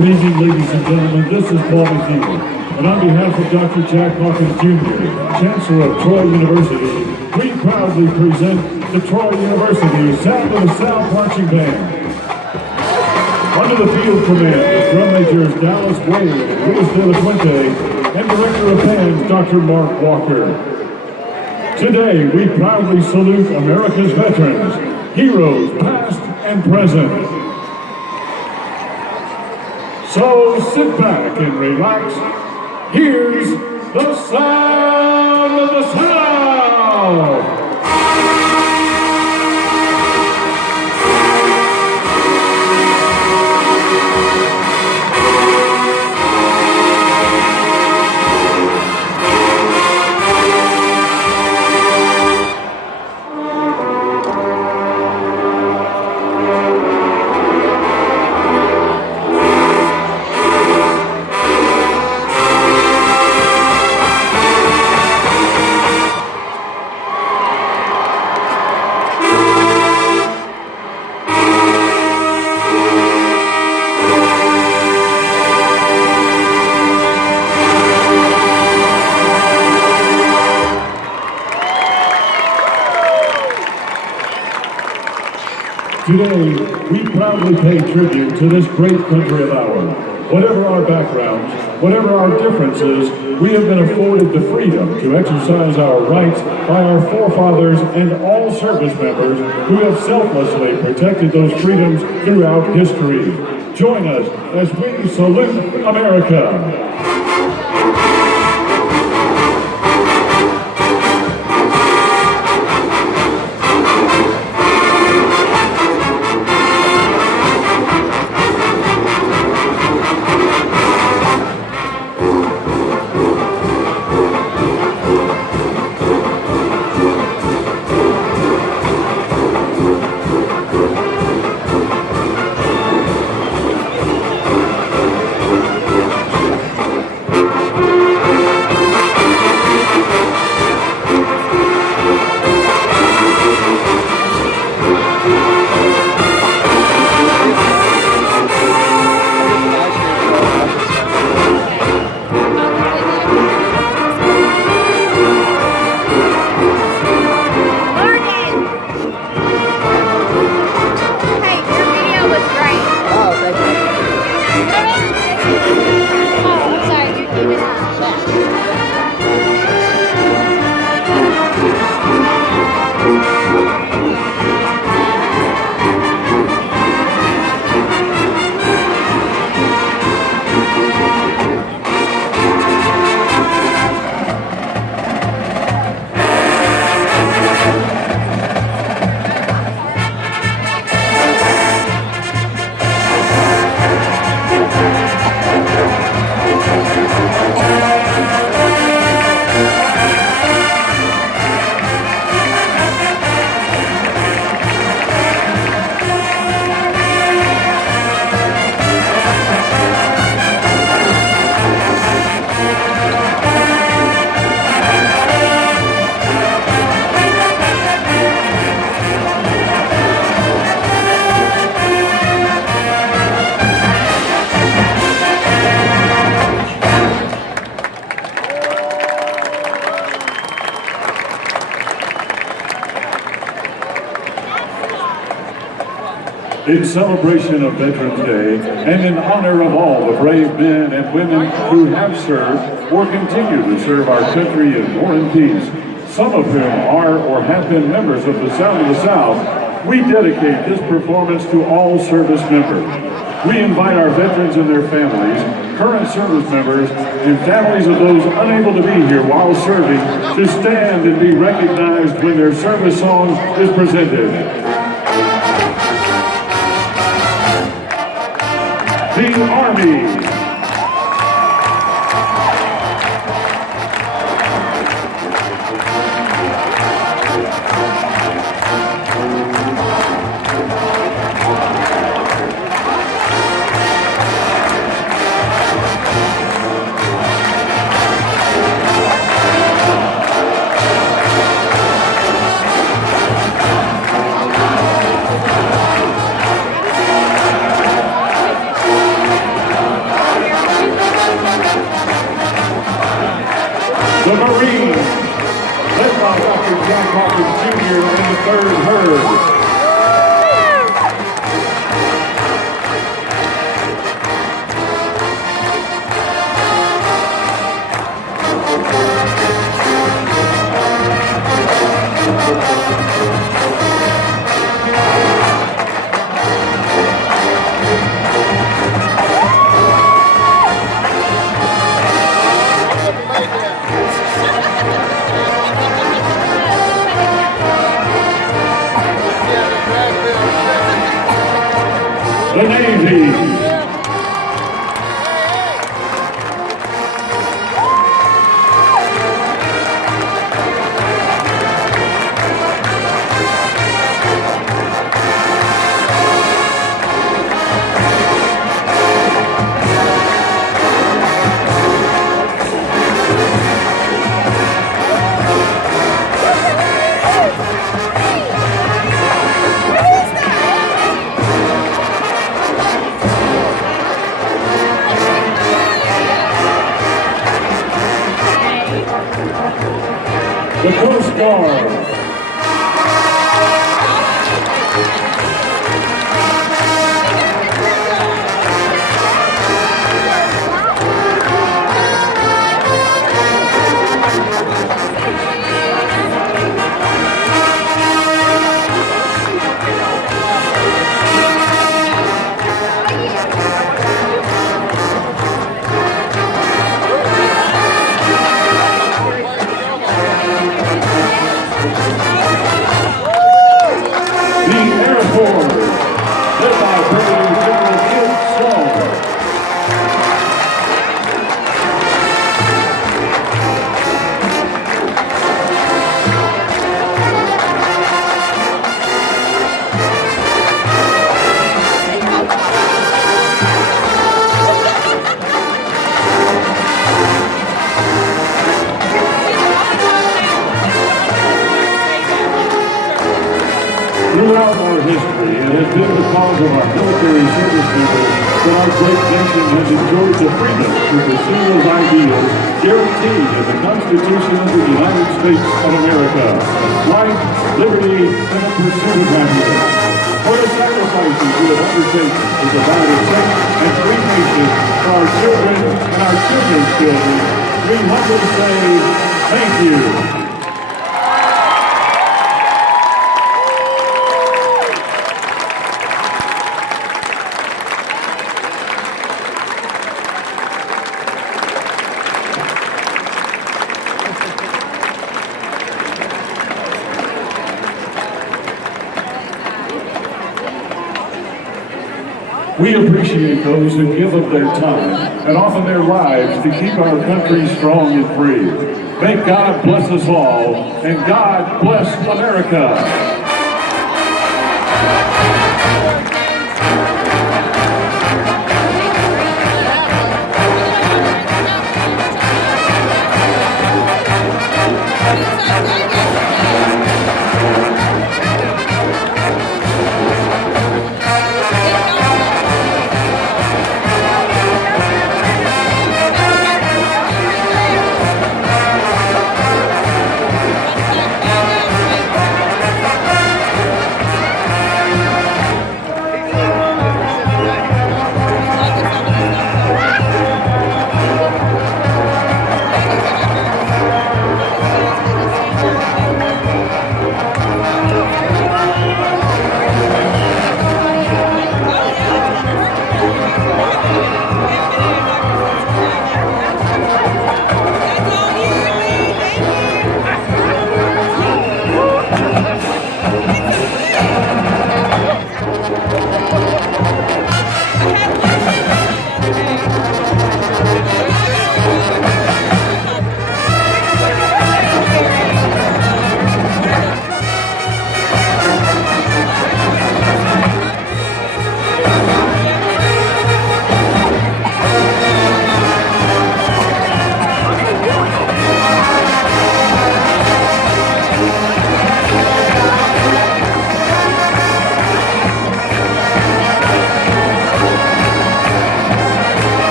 Good evening, ladies and gentlemen. This is Paul McNeil. And on behalf of Dr. Jack Hawkins Jr., Chancellor of Troy University, we proudly present the Troy University Sound of the South Marching Band. Under the field command of drum majors Dallas Wade and Luis de la Fuente, and Director of Bands Dr. Mark Walker. Today, we proudly salute America's veterans, heroes past and present. So sit back and relax. Here's the sound of the South. Today, we proudly pay tribute to this great country of ours. Whatever our backgrounds, whatever our differences, we have been afforded the freedom to exercise our rights by our forefathers and all service members who have selflessly protected those freedoms throughout history. Join us as we salute America. In celebration of Veterans Day, and in honor of all the brave men and women who have served or continue to serve our country in war and peace, some of whom are or have been members of the Sound of the South, we dedicate this performance to all service members. We invite our veterans and their families, current service members, and families of those unable to be here while serving to stand and be recognized when their service song is presented. The Army. by Dr. Jack Hawkins Jr. and the 3rd Herd. The Navy. The Coast Guard. Throughout our history, it has been because of our military service members that our great nation has enjoyed the freedom to pursue those ideals guaranteed in the Constitution of the United States of America. Life, liberty, and the pursuit of happiness. For the sacrifices we have undertaken to provide a safe and free nation for our children and our children's children, we humbly say thank you. We appreciate those who give of their time and often their lives to keep our country strong and free. May God bless us all, and God bless America.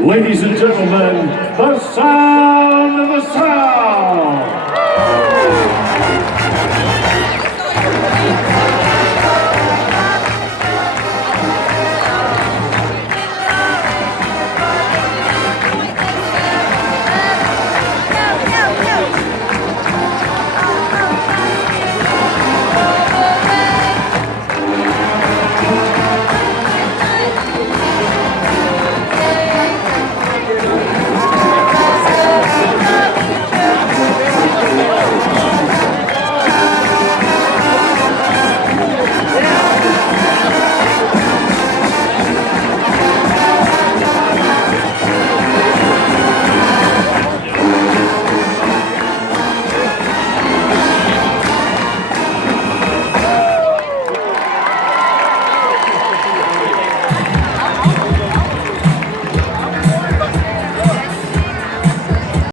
Ladies and gentlemen, the sound of the South.